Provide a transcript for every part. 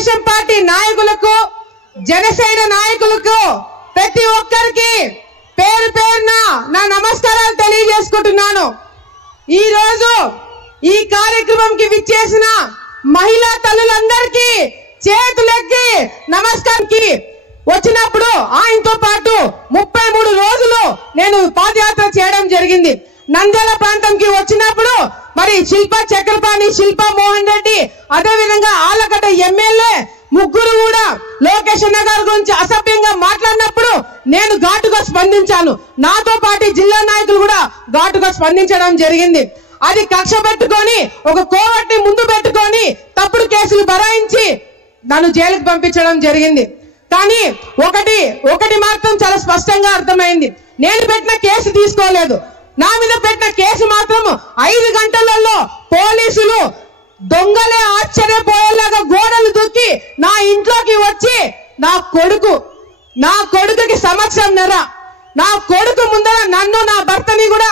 Telugu Desam party నాయకులకు, జనసేన నాయకులకు ప్రతి ఒక్కరికి పేరు పేరున నా నమస్కారాలు తెలియజేసుకుంటున్నాను. ఈ రోజు ఈ కార్యక్రమంకి విచ్చేసిన మహిళా తల్లులందరికీ చేతులెత్తి నమస్కారంకి వచ్చినప్పుడు ఆయనతో పాటు 33 రోజులు నేను పాదయాత్ర చేయడం జరిగింది. నంద్యాల ప్రాంతంకి వచ్చినప్పుడు మరి శిల్పా చక్రపాణి, శిల్పా మోహన్ రెడ్డి, అదే విధంగా ఆలగడ్డ ఎమ్మెల్యే ముగ్గురు కూడా లోకేష్ అన్న గారి గురించి అసభ్యంగా మాట్లాడినప్పుడు నేను ఘాటుగా స్పందించాను. నాతో పాటు జిల్లా నాయకులు కూడా ఘాటుగా స్పందించడం జరిగింది. అది కక్ష పెట్టుకొని ఒక కోవట్ని ముందు పెట్టుకొని తప్పుడు కేసులు బరాయించి నన్ను జైలుకు పంపించడం జరిగింది. కానీ ఒకటి మాత్రం చాలా స్పష్టంగా అర్థమైంది. నేను పెట్టిన కేసు తీసుకోలేదు. నా మీద పెట్టిన కేసు మాత్రం 5 గంటలలో పోలీసులు దొంగలే ఆశ్చర్యపోయేలాగా గోడలు దూకి నా ఇంట్లోకి వచ్చి నా కొడుకుకి సంవత్సరంన్నర, నా కొడుకు ముందర నన్ను, నా భర్తని కూడా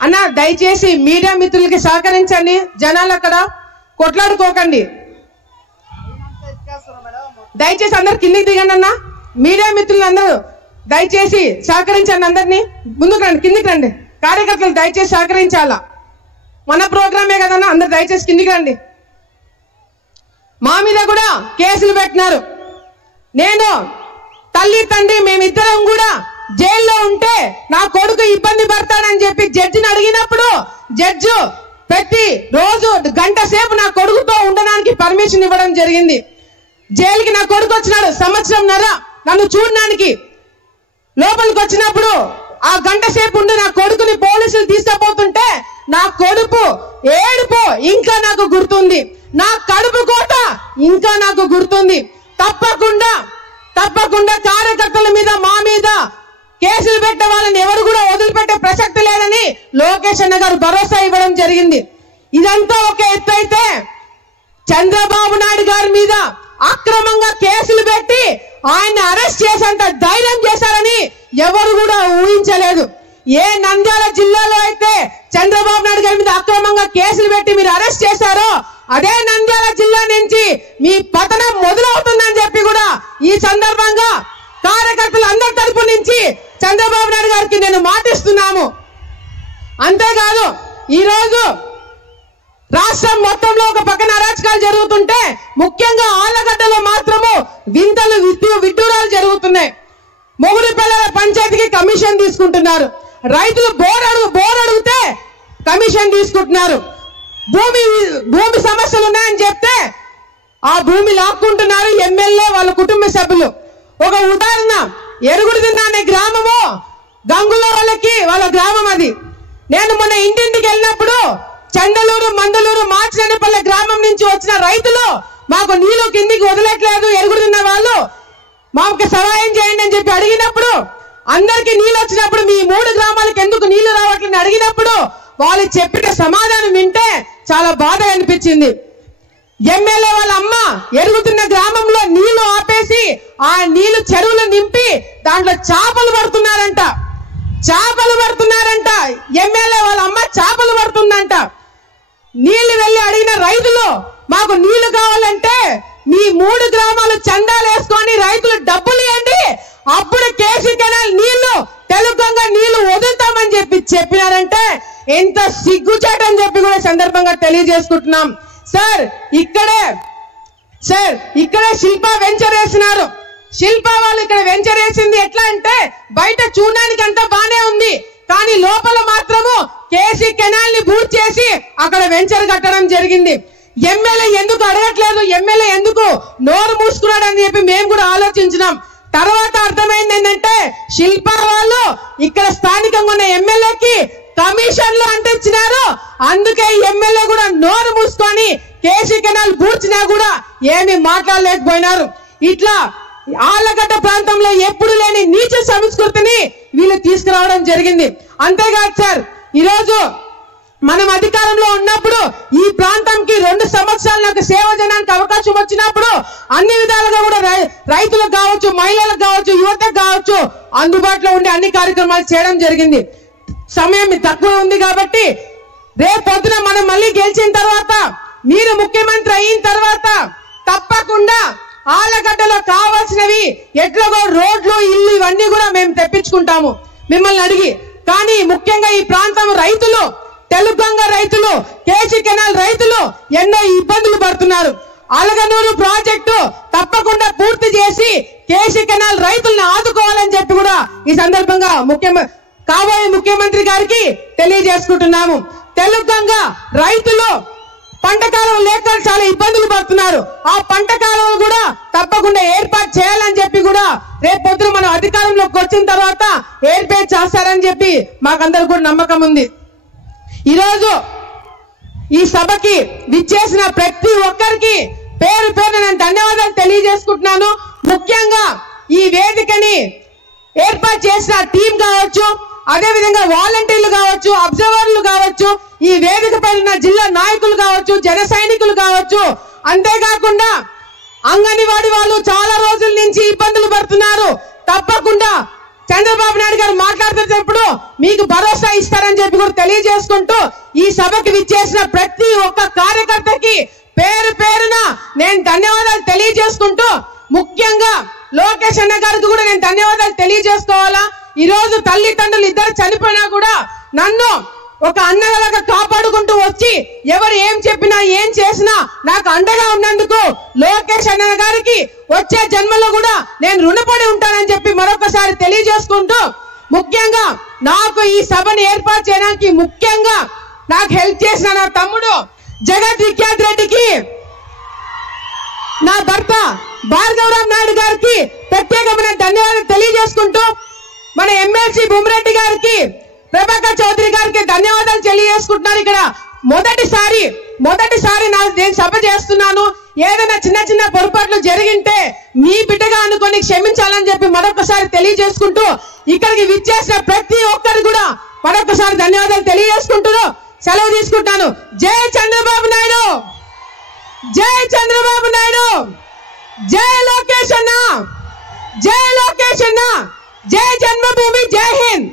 అన్న దయచేసి మీడియా మిత్రులకి సహకరించండి. జనాలు అక్కడ కొట్లాడుకోకండి. దయచేసి అందరు కిందికి దిగండి అన్న. మీడియా మిత్రులు అందరూ దయచేసి సహకరించండి. అందరినీ ముందుకు రండి, కిందికి రండి. కార్యకర్తలు దయచేసి సహకరించాలా, మన ప్రోగ్రామే కదన్నా. అందరు దయచేసి కిందికి రండి. మా మీద కూడా కేసులు పెట్టినారు. నేను తల్లి తండ్రి మేమిద్దరం కూడా జైల్లో ఉంటే నా కొడుకు ఇబ్బంది పడతాడని చెప్పి జడ్జిని అడిగినప్పుడు జడ్జి ప్రతి రోజు గంట సేపు నా కొడుకుతో ఉండడానికి పర్మిషన్ ఇవ్వడం జరిగింది. జైలుకి నా కొడుకు వచ్చినాడు సంవత్సరంన్నర నన్ను చూడడానికి. లోపలికి వచ్చినప్పుడు ఆ గంట సేపు ఉండి నా కొడుకుని పోలీసులు తీసుకుపోతుంటే నా కొడుకు ఏడుపు ఇంకా నాకు గుర్తుంది. నా కడుపు కోట ఇంకా నాకు గుర్తుంది. తప్పకుండా కార్యకర్తల మీద, మా మీద కేసులు పెట్టే వాళ్ళని ఎవరు కూడా వదిలిపెట్టే ప్రసక్తి లేదని లోకేష్ అన్న గారు భరోసా ఇవ్వడం జరిగింది. ఇదంతా ఒక ఎత్తు అయితే చంద్రబాబు నాయుడు గారి మీద అక్రమంగా కేసులు పెట్టి ఆయన అరెస్ట్ చేసేంత ధైర్యం చేశారని ఎవరు కూడా ఊహించలేదు. ఏ నంద్యాల జిల్లాలో అయితే చంద్రబాబు నాయుడు గారి మీద అక్రమంగా కేసులు పెట్టి మీరు అరెస్ట్ చేశారో అదే నంద్యాల జిల్లా నుంచి మీ పతనం మొదలవుతుందని చెప్పి కూడా ఈ సందర్భంగా కార్యకర్తలు అందరి తరపు నుంచి చంద్రబాబు నాయుడు గారికి నేను మాటిస్తున్నాము. అంతేకాదు ఈరోజు రాష్ట్రం మొత్తంలో ఒక పక్కన అరాచకాలు జరుగుతుంటే ముఖ్యంగా ఆళ్లగడ్డలో మాత్రము వింతలు విడ్డూరాలు జరుగుతున్నాయి. మొగుడు పిల్లల పంచాయతీకి కమిషన్ తీసుకుంటున్నారు. రైతులు బోర్ అడిగితే కమిషన్ తీసుకుంటున్నారు. భూమి సమస్యలు ఉన్నాయని చెప్తే ఆ భూమి లాక్కుంటున్నారు ఎమ్మెల్యే వాళ్ళ కుటుంబ సభ్యులు. ఒక ఉదాహరణ, ఎరుగుడుదిన్న అనే గ్రామము గంగుల వాళ్ళ గ్రామం అది. నేను మొన్న ఇంటింటికి వెళ్ళినప్పుడు చండలూరు, మందలూరు, మార్చినపల్లె గ్రామం నుంచి వచ్చిన రైతులు మాకు నీళ్లు కిందికి వదలట్లేదు, ఎరుగుడుదిన్న వాళ్ళు మాకు సహాయం చేయండి అని చెప్పి అడిగినప్పుడు, అందరికి నీళ్ళు వచ్చినప్పుడు మీ 3 గ్రామాలకు ఎందుకు నీళ్లు రావట్లేదని అడిగినప్పుడు వాళ్ళు చెప్పిన సమాధానం వింటే చాలా బాధ అనిపించింది. ఎమ్మెల్యే వాళ్ళ అమ్మ ఎరుగుతున్న గ్రామంలో నీళ్లు ఆపేసి ఆ నీళ్లు చెరువులు నింపి దాంట్లో చేపలు పడుతున్నారంట. ఎమ్మెల్యే వాళ్ళ అమ్మ చేపలు పడుతుందంట. నీళ్లు వెళ్ళి అడిగిన రైతులు మాకు నీళ్లు కావాలంటే మీ 3 గ్రామాలు చందాలు వేసుకొని రైతులు డబ్బులు ఇవ్వండి, అప్పుడు కేసీ కెనాల్ నీళ్లు తెలుగంగా నీళ్లు వదులుతామని చెప్పినారంటే ఎంత సిగ్గుచాటని చెప్పి కూడా సందర్భంగా తెలియజేసుకుంటున్నాం. సార్ ఇక్కడే శిల్పా వెంచర్ వేసినారు. శిల్పా వాళ్ళు ఇక్కడ వెంచర్ వేసింది ఎట్లా అంటే బయట చూడడానికి అంతా బానే ఉంది, కానీ లోపల మాత్రము కేసీ కెనాల్ ని బూట్ చేసి అక్కడ వెంచర్ కట్టడం జరిగింది. ఎమ్మెల్యే ఎందుకు అడగట్లేదు, ఎమ్మెల్యే ఎందుకు నోరు మూసుకున్నాడు అని చెప్పి మేము కూడా ఆలోచించినాం. తర్వాత అర్థమైంది ఏంటంటే శిల్పా వాళ్ళు ఇక్కడ స్థానికంగా ఉన్న ఎమ్మెల్యేకి కమిషన్లు అంటించినారు. అందుకే ఎమ్మెల్యే కూడా నోరు మూసుకొని కేసీ కెనాల్ బూడ్చినా కూడా ఏమి మాట్లాడలేకపోయినారు. ఇట్లా ఆళ్లగడ్డ ప్రాంతంలో ఎప్పుడు లేని నీచ సంస్కృతిని వీళ్ళు తీసుకురావడం జరిగింది. అంతేకాదు సార్, ఈరోజు మనం అధికారంలో ఉన్నప్పుడు ఈ ప్రాంతంకి 2 సంవత్సరాలు నాకు సేవ చేయడానికి అవకాశం వచ్చినప్పుడు అన్ని విధాలుగా కూడా రైతులకు కావచ్చు, మహిళలకు కావచ్చు, యువతకు కావచ్చు అందుబాటులో ఉండే అన్ని కార్యక్రమాలు చేయడం జరిగింది. సమయం తక్కువ ఉంది కాబట్టి రేపు పొద్దున మనం మళ్ళీ గెలిచిన తర్వాత మీరు ముఖ్యమంత్రి అయిన తర్వాత తప్పకుండా ఆలగడ్డలో కావాల్సినవి ఎట్లాగో రోడ్లు ఇల్లు ఇవన్నీ కూడా మేము తెప్పించుకుంటాము మిమ్మల్ని అడిగి. కానీ ముఖ్యంగా ఈ ప్రాంతం రైతులు, తెలుగంగ రైతులు, కేసీ కెనాల్ రైతులు ఎన్నో ఇబ్బందులు పడుతున్నారు. అలగనూరు ప్రాజెక్టు తప్పకుండా పూర్తి చేసి కేసీ కెనాల్ రైతులను ఆదుకోవాలని చెప్పి కూడా ఈ సందర్భంగా కాబోయే ముఖ్యమంత్రి గారికి తెలియజేసుకుంటున్నాము. తెలుగంగ రైతులు పంట కాలం లేక చాలా ఇబ్బందులు పడుతున్నారు. ఆ పంట కాలం కూడా తప్పకుండా ఏర్పాటు చేయాలని చెప్పి కూడా రేపు పొద్దున మనం అధికారంలోకి వచ్చిన తర్వాత ఏర్పాటు చేస్తారని చెప్పి మాకందరూ కూడా నమ్మకం ఉంది. ఈరోజు ఈ సభకి విచ్చేసిన ప్రతి ఒక్కరికి పేరు పేరు నేను ధన్యవాదాలు తెలియజేసుకుంటున్నాను. ముఖ్యంగా ఈ వేదికని ఏర్పాటు చేసిన టీం కావచ్చు, అదే విధంగా వాలంటీర్లు కావచ్చు, అబ్జర్వర్లు కావచ్చు, ఈ వేదిక పైన జిల్లా నాయకులు కావచ్చు, జన సైనికులు కావచ్చు, అంతేకాకుండా అంగన్వాడీ వాళ్ళు చాలా రోజుల నుంచి ఇబ్బందులు పడుతున్నారు. తప్పకుండా చంద్రబాబు నాయుడు గారు మాట్లాడుతున్నప్పుడు మీకు భరోసా ఇస్తారని చెప్పి కూడా తెలియజేసుకుంటూ ఈ సభకి విచ్చేసిన ప్రతి ఒక్క కార్యకర్తకి పేరు పేరున నేను ధన్యవాదాలు తెలియజేసుకుంటూ ముఖ్యంగా లోకేష్ అన్న గారికి కూడా నేను ధన్యవాదాలు తెలియజేసుకోవాలా. ఈ రోజు తల్లిదండ్రులు ఇద్దరు చనిపోయినా కూడా నన్ను ఒక అన్నలాగా కాపాడుకుంటూ వచ్చి ఎవరు ఏం చెప్పినా ఏం చేసినా నాకు అండగా ఉన్నందుకు లోకేష్ అన్న గారికి వచ్చే జన్మలో కూడా నేను రుణపడి ఉంటానని చెప్పి మరొకసారి తెలియజేసుకుంటూ ముఖ్యంగా నాకు ఈ సభను ఏర్పాటు చేయడానికి ముఖ్యంగా నాకు హెల్ప్ చేసిన నా తమ్ముడు జగత్ విఖ్యాత్ రెడ్డికి, నా భర్త భార్గవరామ్ నాయుడు గారికి ప్రత్యేకమైన ధన్యవాదాలు తెలియజేసుకుంటూ మన ఎమ్మెల్సీ భూమిరెడ్డి గారికి, ప్రభాకర్ చౌదరి గారికి ధన్యవాదాలు తెలియజేసుకుంటున్నాను. ఇక్కడ మొదటిసారి నేను సభ చేస్తున్నాను. ఏదైనా చిన్న చిన్న పొరపాట్లు జరిగింటే మీ బిడ్డగా అనుకొని క్షమించాలని చెప్పి మరొకసారి తెలియజేసుకుంటూ ఇక్కడికి విచ్చేసిన ప్రతి ఒక్కరు కూడా మరొకసారి ధన్యవాదాలు తెలియజేసుకుంటూ సెలవు తీసుకుంటాను. జై చంద్రబాబు నాయుడు, జై చంద్రబాబు నాయుడు, జై లోకేష్ అన్న, జై లోకేష్ అన్న, జై జన్మభూమి, జై హింద్.